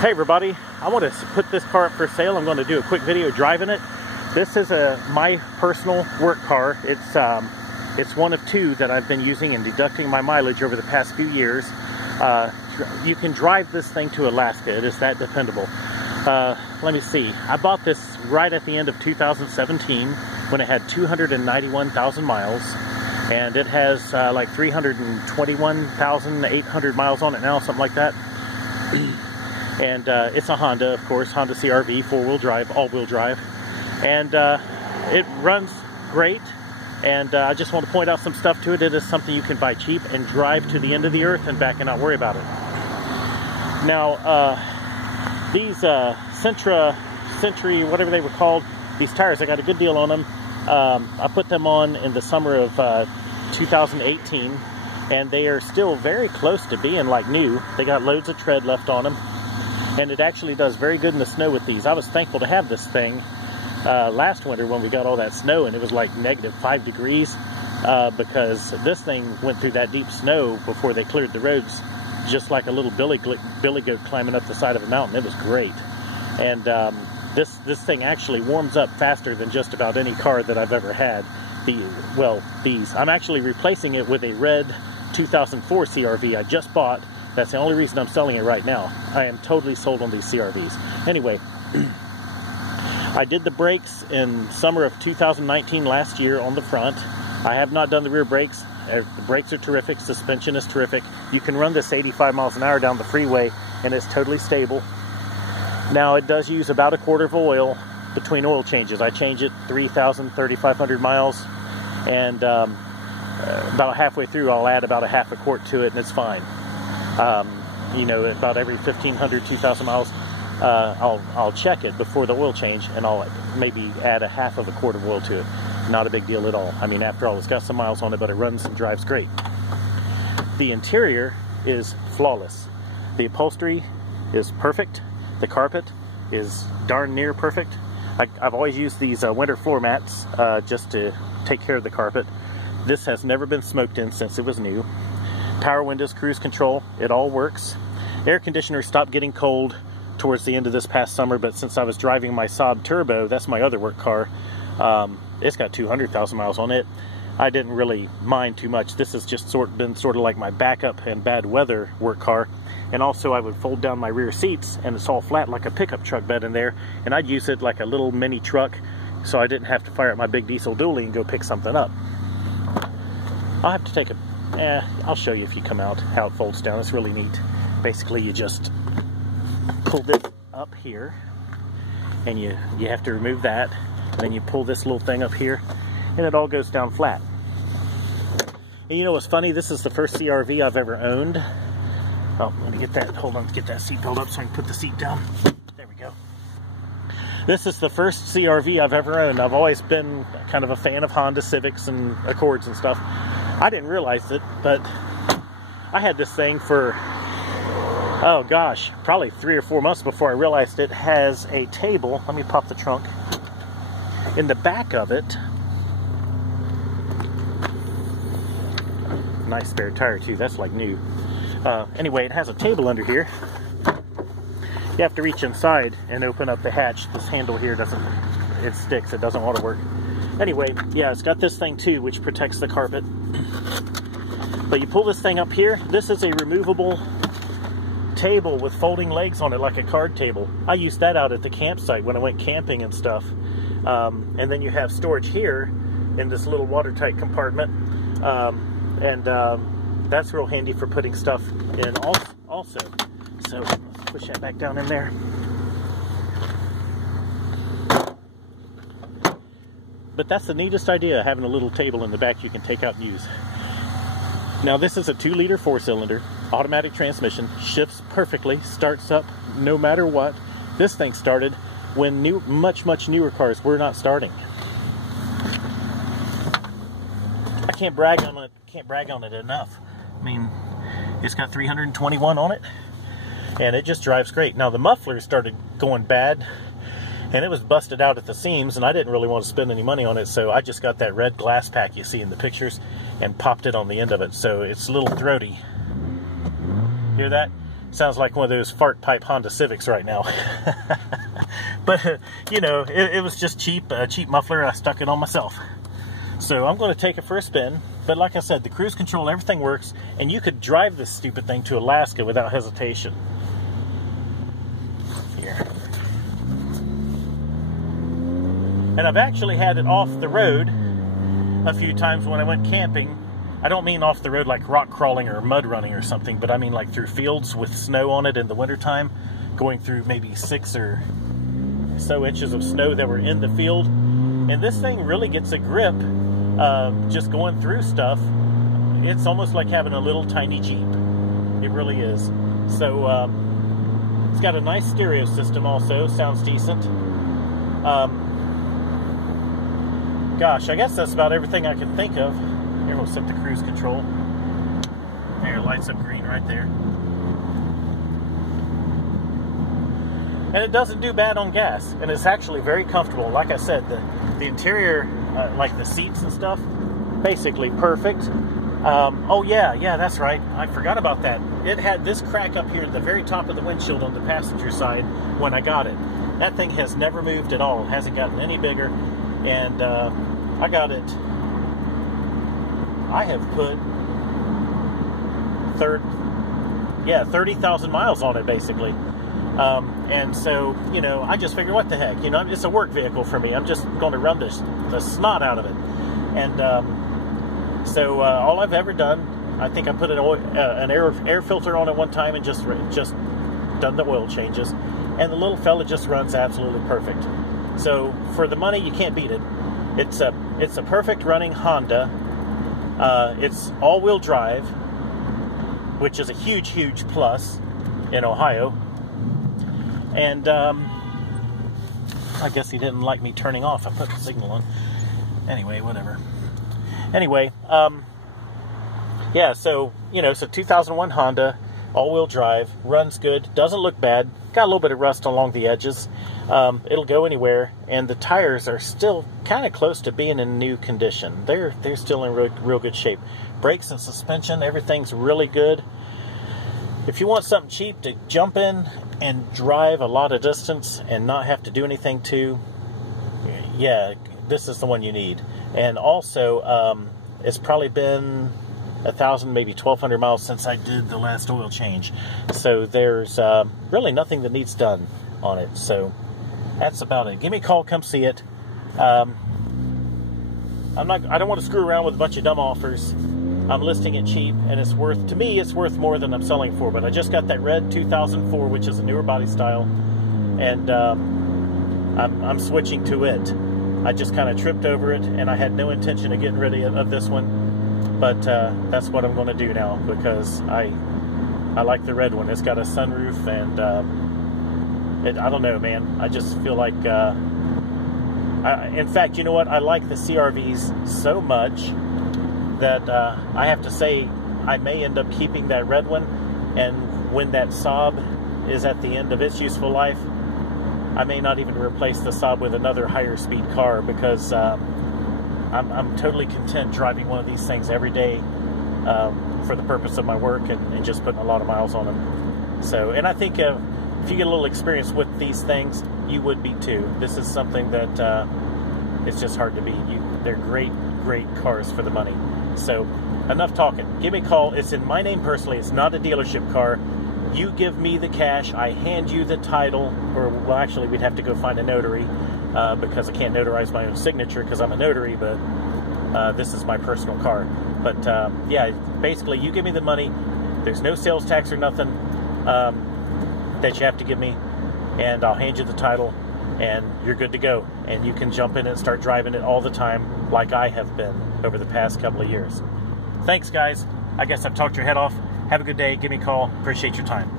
Hey everybody, I want to put this car up for sale. I'm going to do a quick video driving it. This is my personal work car. It's one of two that I've been using and deducting my mileage over the past few years. You can drive this thing to Alaska. It is that dependable. Let me see. I bought this right at the end of 2017 when it had 291,000 miles. And it has like 321,800 miles on it now, something like that. And it's a Honda, of course, Honda CR-V, four-wheel drive, all-wheel drive. And it runs great. And I just want to point out some stuff to it. It is something you can buy cheap and drive to the end of the earth and back and not worry about it. Now, these Century, whatever they were called, these tires, I got a good deal on them. I put them on in the summer of 2018, and they are still very close to being like new. They got loads of tread left on them, and it actually does very good in the snow with these. I was thankful to have this thing last winter when we got all that snow, and it was like -5 degrees, because this thing went through that deep snow before they cleared the roads, just like a little billy goat climbing up the side of a mountain. It was great. And this thing actually warms up faster than just about any car that I've ever had. These. I'm actually replacing it with a red 2004 CR-V I just bought. That's the only reason I'm selling it right now. I am totally sold on these CR-Vs. Anyway, I did the brakes in summer of 2019 last year on the front. I have not done the rear brakes. The brakes are terrific. Suspension is terrific. You can run this 85 miles an hour down the freeway and it's totally stable. Now, it does use about a quart of oil between oil changes. I change it 3,000, 3,500 miles, and about halfway through I'll add about a half a quart to it and it's fine. You know, about every 1,500, 2,000 miles, I'll check it before the oil change, and I'll maybe add a half of a quart of oil to it. Not a big deal at all. I mean, after all, it's got some miles on it, but it runs and drives great. The interior is flawless. The upholstery is perfect. The carpet is darn near perfect. I've always used these winter floor mats just to take care of the carpet. This has never been smoked in since it was new. Power windows, cruise control, it all works. Air conditioner stopped getting cold towards the end of this past summer, but since I was driving my Saab Turbo, that's my other work car, it's got 200,000 miles on it. I didn't really mind too much. This has just been sort of like my backup and bad weather work car. And also I would fold down my rear seats and it's all flat like a pickup truck bed in there, and I'd use it like a little mini truck so I didn't have to fire up my big diesel dually and go pick something up. I'll have to take I'll show you if you come out how it folds down. It's really neat. Basically you just pull this up here and you have to remove that, and then you pull this little thing up here and it all goes down flat. And you know what's funny? This is the first CR-V I've ever owned. Oh, let me get that, hold on, get that seat pulled up so I can put the seat down. There we go. This is the first CR-V I've ever owned. I've always been kind of a fan of Honda Civics and Accords and stuff. I didn't realize it, but I had this thing for, oh gosh, probably 3 or 4 months before I realized it has a table. Let me pop the trunk. In the back of it, nice spare tire too, that's like new. Anyway, it has a table under here. You have to reach inside and open up the hatch. This handle here it sticks, it doesn't want to work. Anyway, yeah, it's got this thing too, which protects the carpet. But you pull this thing up here, this is a removable table with folding legs on it like a card table. I used that out at the campsite when I went camping and stuff. And then you have storage here in this little watertight compartment. That's real handy for putting stuff in also. So let's push that back down in there. But that's the neatest idea, having a little table in the back you can take out and use. Now this is a 2-liter 4-cylinder, automatic transmission, shifts perfectly, starts up no matter what. This thing started when much newer cars were not starting. I can't brag on it enough. I mean, it's got 321 on it, and it just drives great. Now the muffler started going bad, and it was busted out at the seams, and I didn't really want to spend any money on it, so I just got that red glass pack you see in the pictures and popped it on the end of it, so it's a little throaty. Hear that? Sounds like one of those fart pipe Honda Civics right now. But, you know, it was just cheap, a cheap muffler. I stuck it on myself. So I'm going to take it for a spin. But like I said, the cruise control, everything works. And you could drive this stupid thing to Alaska without hesitation. Here. And I've actually had it off the road a few times when I went camping. I don't mean off the road like rock crawling or mud running or something, but I mean like through fields with snow on it in the wintertime, going through maybe 6 or so inches of snow that were in the field. And this thing really gets a grip just going through stuff. It's almost like having a little tiny Jeep. It really is. So it's got a nice stereo system also, sounds decent. Gosh, I guess that's about everything I can think of. Here, we'll set the cruise control. There, lights up green right there. And it doesn't do bad on gas. And it's actually very comfortable. Like I said, the interior, like the seats and stuff, basically perfect. Oh yeah, that's right. I forgot about that. It had this crack up here at the very top of the windshield on the passenger side when I got it. That thing has never moved at all. It hasn't gotten any bigger. And I got it. I have put 30,000 miles on it, basically. And so, you know, I just figured, what the heck, you know, it's a work vehicle for me. I'm just going to run the snot out of it. And so all I've ever done, I think I put an air filter on it one time and just done the oil changes. And the little fella just runs absolutely perfect. So for the money, you can't beat it. It's a perfect running Honda. It's all-wheel drive, which is a huge, huge plus in Ohio. And I guess he didn't like me turning off. I put the signal on. Anyway, whatever. Anyway, yeah, so, you know, so 2001 Honda, all-wheel drive, runs good, doesn't look bad, got a little bit of rust along the edges. It'll go anywhere, and the tires are still kind of close to being in new condition. They're still in real good shape. Brakes and suspension, everything's really good. If you want something cheap to jump in and drive a lot of distance and not have to do anything to, yeah, this is the one you need. And also, it's probably been 1,000, maybe 1,200 miles since I did the last oil change. So there's really nothing that needs done on it. So that's about it. Give me a call, come see it. I don't want to screw around with a bunch of dumb offers. I'm listing it cheap, and it's worth, to me, it's worth more than I'm selling for. But I just got that red 2004, which is a newer body style, and I'm switching to it. I just kind of tripped over it, and I had no intention of getting rid of this one. But that's what I'm going to do now, because I like the red one. It's got a sunroof, and I don't know, man. I just feel like, in fact, you know what? I like the CRVs so much that I have to say I may end up keeping that red one, and when that Saab is at the end of its useful life, I may not even replace the Saab with another higher speed car, because I'm totally content driving one of these things every day for the purpose of my work and just putting a lot of miles on them. So, and I think if you get a little experience with these things, you would be too. This is something that it's just hard to beat. They're great cars for the money. So, enough talking. Give me a call. It's in my name personally. It's not a dealership car. You give me the cash. I hand you the title. Or, well, actually, we'd have to go find a notary because I can't notarize my own signature because I'm a notary, but this is my personal car. But, yeah, basically, you give me the money. There's no sales tax or nothing that you have to give me, and I'll hand you the title, and you're good to go. And you can jump in and start driving it all the time like I have been over the past couple of years. Thanks, guys. I guess I've talked your head off. Have a good day. Give me a call. Appreciate your time.